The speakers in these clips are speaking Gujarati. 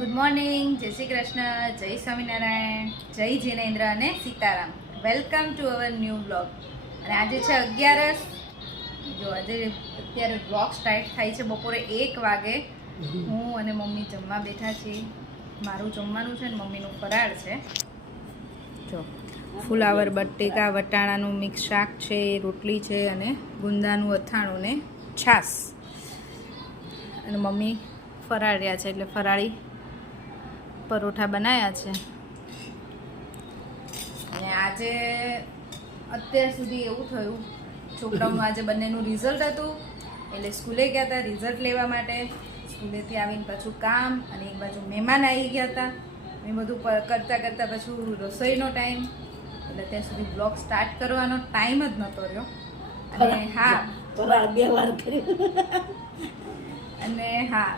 ગુડ મોર્નિંગ, જય શ્રી કૃષ્ણ, જય સ્વામિનારાયણ, જય જિનેન્દ્ર અને Sitaram. Welcome to our new blog. અને આજે છે 11. જો આજે અત્યારે બ્લોગ સ્ટાર્ટ થાય છે બપોરે 1 વાગે. હું અને મમ્મી જમવા બેઠા છીએ. મારું જમવાનું છે ને મમ્મીનું ફરાળ છે. જો ફુલાવર બટેકા વટાણાનું મિક્સ શાક છે, રોટલી છે અને ગુંદાનું અથાણું ને છાશ. અને મમ્મી ફરાળ્યા છે એટલે ફરાળી પરોઠા બનાવ્યા છે. અને આજે અત્યાર સુધી એવું થયું, છોકરાઓનું આજે બંનેનું રિઝલ્ટ હતું એટલે સ્કૂલે ગયા હતા રિઝલ્ટ લેવા માટે. સ્કૂલેથી આવીને પાછું કામ અને એક બાજુ મહેમાન આવી ગયા હતા. એ બધું કરતાં કરતાં પાછું રસોઈનો ટાઈમ, એટલે ત્યાં સુધી બ્લોગ સ્ટાર્ટ કરવાનો ટાઈમ જ નહોતો રહ્યો. અને હા અને હા,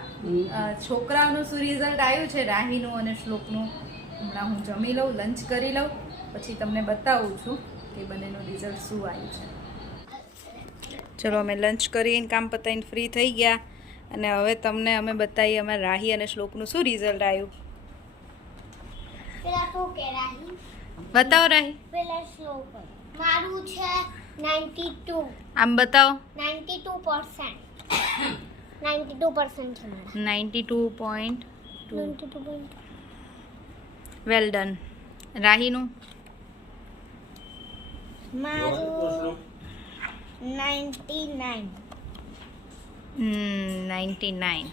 છોકરાઓનું શું રિઝલ્ટ આવ્યું છે, રાહીનું અને શ્લોકનું, હમણાં હું જમી લઉં, લંચ કરી લઉં, પછી તમને બતાવું છું કે બંનેનું રિઝલ્ટ શું આવ્યું છે. ચલો, અમે લંચ કરીને કામ પતાવીને ફ્રી થઈ ગયા અને હવે તમને અમે બતાવીએ અમારા રાહી અને શ્લોકનું શું રિઝલ્ટ આવ્યું. બતાવો રાહી. મારું છે 92. આમ બતાવો. 92% છે મારા. 92.2. Well done. રાહીનું મારું 99. 99.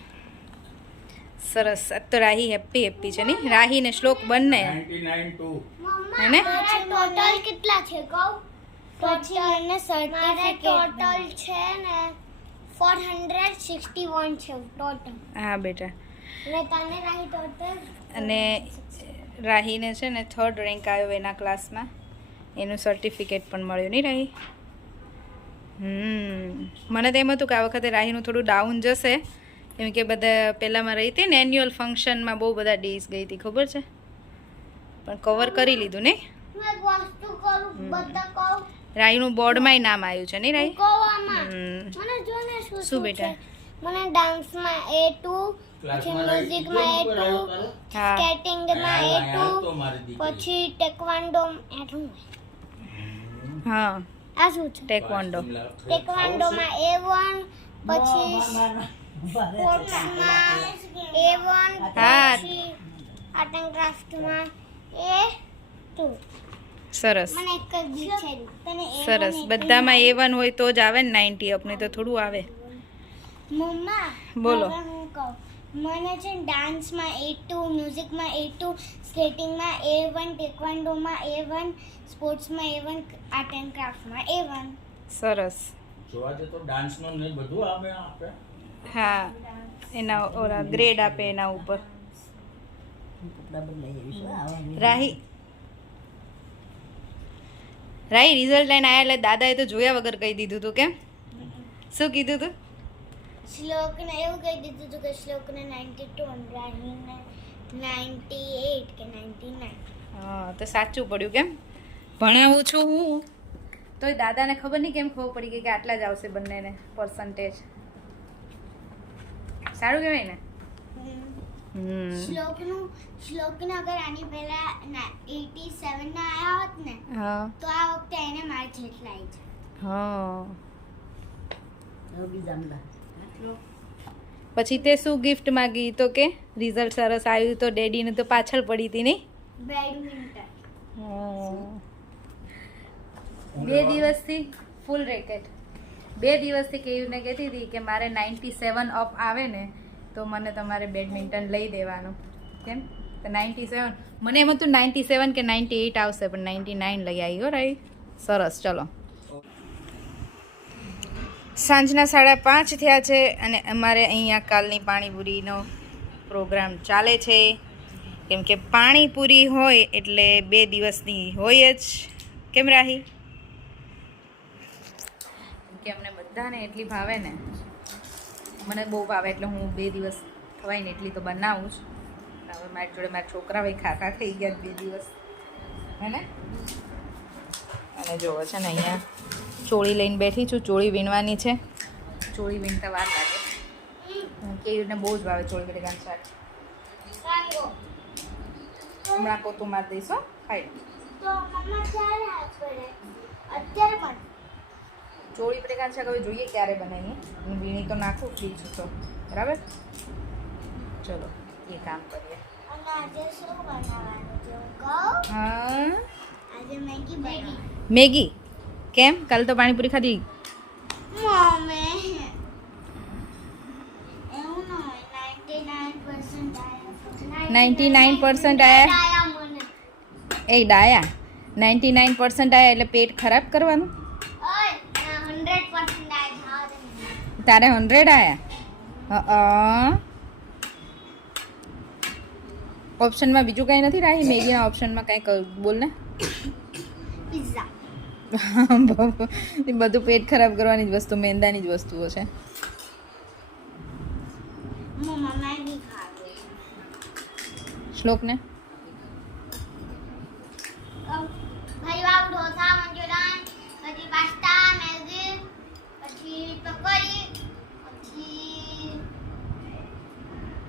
સરસ. આજ તો રાહી હેપી છે નહીં? રાહી ને શ્લોક બંને હે ને? ટોટલ કેટલા છે કહું? ટોટલ ટોટલ છે ને 461 છે ટોટલ. હા બેટા. અને તને રાહી ટોટલ? અને રાહીને છે ને 3rd રેન્ક આવ્યો એના ક્લાસમાં, એનું સર્ટિફિકેટ પણ મળ્યું નહીં રાહી? મને તો એમ હતું કે આ વખતે રાહીનું થોડું ડાઉન જશે, કેમ કે બધા પહેલાંમાં રહી હતી ને એન્યુઅલ ફંક્શનમાં બહુ બધા ડેઝ ગઈ હતી, ખબર છે? પણ કવર કરી લીધું નહીં? હું એક વસ્તુ કરું, બધા કહું. રાહીનું બોર્ડમાંય નામ આવ્યું છે નહીં રાહી? મને જો ને શું બેટા? મને ડાન્સમાં A2, પછી મ્યુઝિકમાં A2, હા. સ્કેટિંગમાં A2, પછી ટેકવાન્ડો હા, આ શું છે? ટેકવોન્ડો. ટેકવાન્ડોમાં A1, પછી સ્પોર્ટ્સમાં A1, હા. પછી આર્ટ એન્ડ ક્રાફ્ટમાં A2. સરસ મને એક જ ગીત છે. તને A1 સરસ. બધામાં A1 હોય તો જ આવે ને 90 અપ, નહીં તો થોડું આવે. મમ્મા બોલો. હવે હું કહું, મને છે ને ડાન્સમાં A2, મ્યુઝિકમાં A2, સ્કેટિંગમાં A1, ટેકવાન્ડોમાં A1, સ્પોર્ટ્સમાં A1, આર્ટ એન્ડ ક્રાફ્ટમાં A1. સરસ. જોવા જઈએ તો ડાન્સનો ને બધું આવે આપે. હા, એના ઓલા ગ્રેડ આપે એના ઉપર. રાહી રિઝલ્ટ લઈને આવ્યા એટલે દાદાએ તો જોયા વગર કહી દીધું હતું. કેમ? શું કીધું હતું? શ્લોકને એવું કહી દીધું હતું કે શ્લોકને 92 અને રાહીને 98 કે 99. હા, તો સાચું પડ્યું. કેમ? ભણાવું છું હું તોય દાદાને ખબર નહીં કેમ ખબર પડી ગઈ કે આટલા જ આવશે બંનેને પર્સન્ટેજ. સારું કહેવાય ને? શ્લોકને અગર આની પહેલા 87 ના આયા હોત ને હા તો આ વખતે એને માર્ક જેટલા આવી છે. હા. પછી તે શું ગિફ્ટ માંગી તો કે રિઝલ્ટ સરસ આવ્યું તો ડેડીને તો પાછળ પડી હતી નહીં? બેડમિન્ટન. 2 દિવસથી ફૂલ રેકેટ. 2 દિવસથી કેવીને કહેતી હતી કે મારે 97 અપ આવે ને તો મને તમારે બેડમિન્ટન લઈ દેવાનું. કેમ? તો 97, મને એમ હતું 97 કે 98 આવશે, પણ 99 લઈ આવી. હો રાઈ. સરસ. ચલો, સાંજના 5:30 થયા છે અને અમારે અહીંયા કાલની પાણીપુરીનો પ્રોગ્રામ ચાલે છે, કેમ કે પાણીપુરી હોય એટલે 2 દિવસની હોય જ. કેમ રાહી? કે અમને બધાને એટલી ભાવે ને, મને બહુ ભાવે એટલે હું 2 દિવસ ખવાય ને એટલી તો બનાવું જ. હવે મારી જોડે મારા છોકરા ભાઈ ખાતા થઈ ગયા 2 દિવસ, હે ને? અને જોવો છે ને અહીંયા ચોળી લઈને બેઠી છું. ચોળી વીણવાની છે. ચોળી વીણતા વાર લાગે. કેવીને બહુ જ ભાવે ચોળી બટેકાનું શાક. કાંગો હમણાં પોતું મારી દઈશ હો ખાઈ તો મમ્મા ક્યારે આપડે અત્યારે પણ ચોળી બટેકા શાક હવે જોઈએ ક્યારે બનાવીએ અને વીણી તો નાખું ફ્રીજ તો બરાબર ચલો એ કામ કરીએ અને આજે શું બનાવવાનું છે હું કહું હા આજે મેગી બનાવી મેગી કેમ કાલે તો પાણીપુરી ખાધી મમ્મી એવું ના હોય 99% આયા 99% આયા આયા મને એ ડાયા 99% આયા એટલે પેટ ખરાબ કરવાનું ઓય 100% આયા જાવ તારે 100 આયા ઓપ્શનમાં બીજું કંઈ નથી રાહી મેગીના ઓપ્શનમાં કંઈ બોલ ને પિઝા એ બધું પેટ ખરાબ કરવાની જ વસ્તુ મેંદાની જ વસ્તુઓ છે મમ્મા મેગી ખાવી શ્લોકને ભાઈ વાવ ઢોસા મંચુરિયન પછી પાસ્તા મેગી પછી પકોડી પછી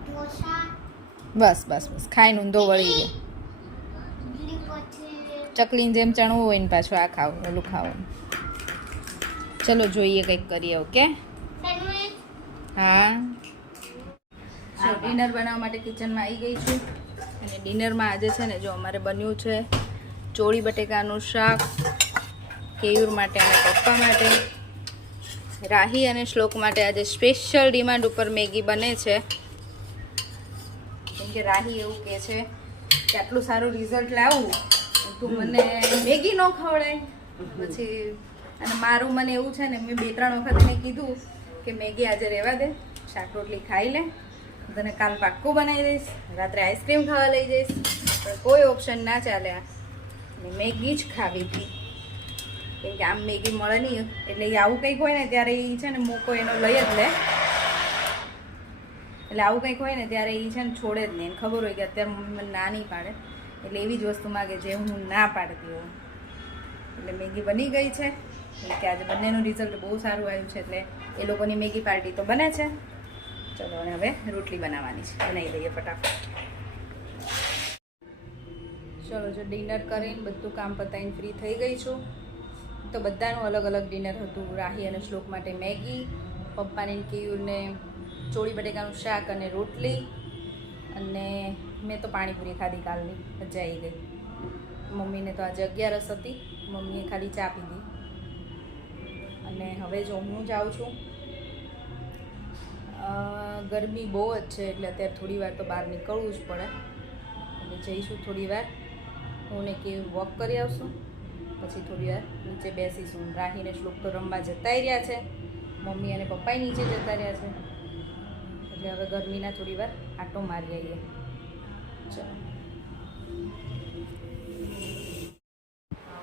ઢોસા બસ બસ બસ ખાઈને ઊંધો વળી ગયો પછી ચકલીને જેમ ચણવું હોય ને પાછું આ ખાવું ઓલું ખાવું ચલો જોઈએ કંઈક કરીએ ઓકે સેન્ડવિચ હા ડિનર બનાવવા માટે કિચનમાં આવી ગઈ છું અને ડિનરમાં આજે છે ને જો અમારે બન્યું છે ચોળી બટેકાનું શાક કેયુર માટે અને પપ્પા માટે રાહી અને શ્લોક માટે આજે સ્પેશિયલ ડિમાન્ડ ઉપર મેગી બને છે કેમ કે રાહી એવું કહે છે કે આટલું સારું રિઝલ્ટ લાવું તું મને મેગી ન ખવડાય પછી અને મારું મને એવું છે ને મેં 2-3 વખત એને કીધું કે મેગી આજે રહેવા દે શાક રોટલી ખાઈ લે તને કાલ પાક્કું બનાવી દઈશ રાત્રે આઈસ્ક્રીમ ખાવા લઈ જઈશ પણ કોઈ ઓપ્શન ના ચાલે અને મેગી જ ખાવી હતી કેમ કે આમ મેગી મળે નહીં એટલે એ આવું કંઈક હોય ને ત્યારે એ છે ને મોકો એનો લઈ જ લે એટલે આવું કંઈક હોય ને ત્યારે એ છે ને છોડે જ નહીં એને ખબર હોય કે અત્યારે મમ્મી મને ના નહીં પાડે એટલે એવી જ વસ્તુ માગે જે હું ના પાડતી હોઉં એટલે મેગી બની ગઈ છે એટલે કે આજે બંનેનું રિઝલ્ટ બહુ સારું આવ્યું છે એટલે એ લોકોની મેગી પાર્ટી તો બને છે ચલો અને હવે રોટલી બનાવવાની છે બનાવી દઈએ ફટાફટ ચલો જો ડિનર કરીને બધું કામ પતાવીને ફ્રી થઈ ગઈ છું તો બધાનું અલગ અલગ ડિનર હતું રાહી અને શ્લોક માટે મેગી પપ્પાને કેયુરને ચોળી બટેકાનું શાક અને રોટલી અને મેં તો પાણીપુરી ખાધી કાલની મજા આવી ગઈ મમ્મીને તો આજે 11 હતી મમ્મીએ ખાલી ચા પીધી અને હવે જો હું જાઉં છું ગરમી બહુ જ છે એટલે અત્યારે થોડી વાર તો બહાર નીકળવું જ પડે એટલે જઈશું થોડી વાર હું ને કે વોક કરી આવશું પછી થોડી વાર નીચે બેસીશું રાહીને શ્લોક તો રમવા જતાય રહ્યા છે મમ્મી અને પપ્પાએ નીચે જતા રહ્યા છે એટલે હવે ગરમીના થોડી વાર આટો મારી આવીએ ચલો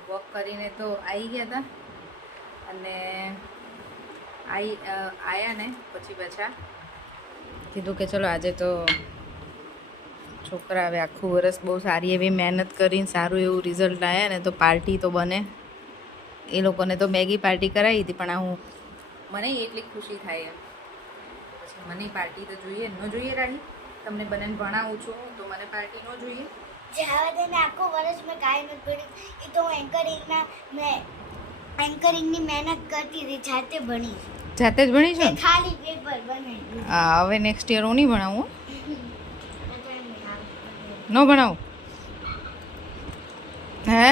વોક કરીને તો આવી ગયા હતા અને આયા ને પછી પાછા કીધું કે ચલો આજે તો છોકરા હવે આખું વરસ બહુ સારી એવી મહેનત કરીને સારું એવું રિઝલ્ટ આવ્યા ને તો પાર્ટી તો બને એ લોકોને તો મેગી પાર્ટી કરાવી હતી પણ હું મને એટલી ખુશી થાય એમ પછી મને પાર્ટી તો જોઈએ ન જોઈએ રાહી તમને બધાને ભણાવું છું તો મને પાર્ટી ન જોઈએ જવા દે ને આખો વર્ષ મેં કાંઈ નથી ભણ્યું એ તો હું એન્કરિંગની મહેનત કરતી હતી જાતે ભણી જાતે જ ભણી છો ખાલી પેપર બનાવી હા હવે નેક્સ્ટ યર હું નહીં ભણાવું ન ભણાવું હે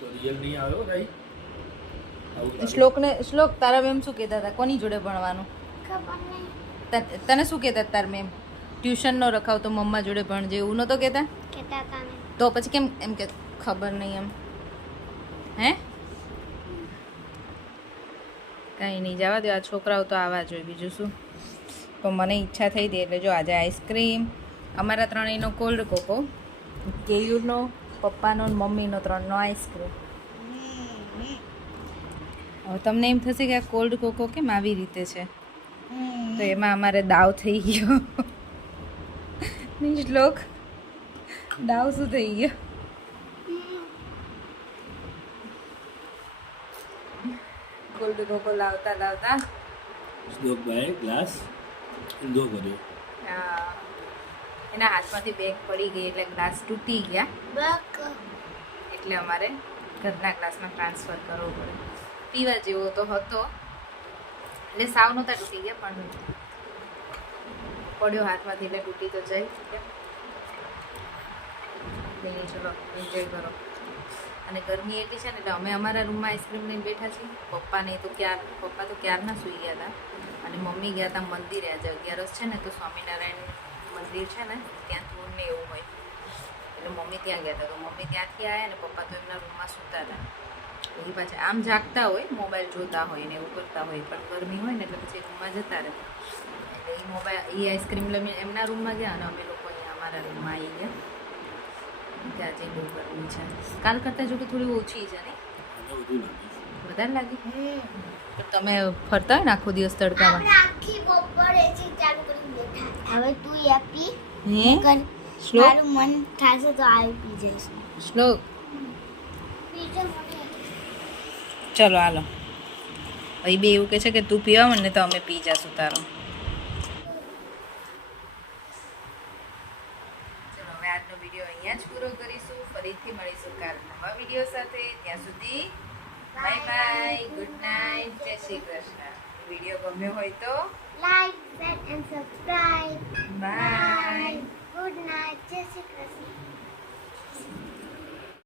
તો રિઝલ્ટ નહીં આવ્યો રાઈ શ્લોક તારા મેમ શું કહેતા હતા કોની જોડે ભણવાનું ખબર નહીં તને શું કહેતા તાર મેમ ટ્યુશન નો રખાવ તો મમ્મા જોડે ભણજે એવું નહોતો કહેતા કહેતા હતા ને તો પછી કેમ એમ કે ખબર નહીં એમ હે કંઈ નહીં જવા દો આ છોકરાઓ તો આવવા જોઈએ બીજું શું તો મને ઈચ્છા થઈ હતી એટલે જો આજે આઈસ્ક્રીમ અમારા ત્રણેયનો કોલ્ડ કોકો કેયુરનો પપ્પાનો ને મમ્મીનો 3નો આઈસ્ક્રીમ હવે તમને એમ થશે કે આ કોલ્ડ કોકો કેમ આવી રીતે છે તો એમાં અમારે દાવ થઈ ગયો શ્લોક દાવ શું થઈ ગયો કોલ્ડ કોકો લાવતા લાવતા શ્લોકભાઈ ગ્લાસ ઊંધો કર્યો એના હાથમાંથી બેગ પડી ગઈ એટલે ગ્લાસ તૂટી ગયા, બક એટલે અમારે ઘરના ગ્લાસમાં ટ્રાન્સફર કરવો પડે. પીવા જેવો તો હતો એટલે સાવ નહોતા તૂટી ગયા, પણ પડ્યો હાથમાંથી એટલે તૂટી તો જાય. ચલો એન્જોય કરો. અને ગરમી એટલી છે ને એટલે અમે અમારા રૂમમાં આઈસ્ક્રીમ લઈને બેઠા છીએ. પપ્પા તો ક્યારના સૂઈ ગયા હતા અને મમ્મી ગયા હતા મંદિરે. આજે 11 છે ને તો સ્વામિનારાયણ મંદિર છે ને ત્યાં ધૂન ને એવું હોય એટલે મમ્મી ત્યાં ગયા હતા. તો મમ્મી ત્યાંથી આવ્યા ને પપ્પા તો એમના રૂમમાં સૂતા હતા. એ પાછા આમ જાગતા હોય, મોબાઈલ જોતા હોય ને એવું કરતા હોય, પણ ગરમી હોય ને એટલે પછી રૂમમાં જતા રહે. એટલે એ આઈસ્ક્રીમ લઈને એમના રૂમમાં ગયા અને અમે લોકો અહીંયા અમારા રૂમમાં આવી ગયા. ત્યાં જઈ બહુ ગરમી છે. કાલ કરતાં જો કે થોડી ઓછી છે ને વધારે લાગી. તો તમે ફરતા હોય ને આખો દિવસ તડકામાં. આપણે આખી બપોર એસી ચાલુ કરી બેઠા. હવે તું યા પી હે કર. શ્લોક મારું મન થશે તો આવી પી જઈશ. શ્લોક પીજે મને. ચલો હાલો. ભાઈ બે એવું કહે છે કે તું પીવા મને તો અમે પી જાશું તારો. ચલો હવે આજનો વિડીયો અહીંયા જ પૂરો કરીશું. ફરીથી મળીશું કાલ નવા વિડીયો સાથે. ત્યાં સુધી બાય બાય, ગુડ નાઇટ, જય શ્રી કૃષ્ણ. વિડીયો ગમ્યો હોય તો Like, share and subscribe. Bye. Good night. Jai Shri Krishna.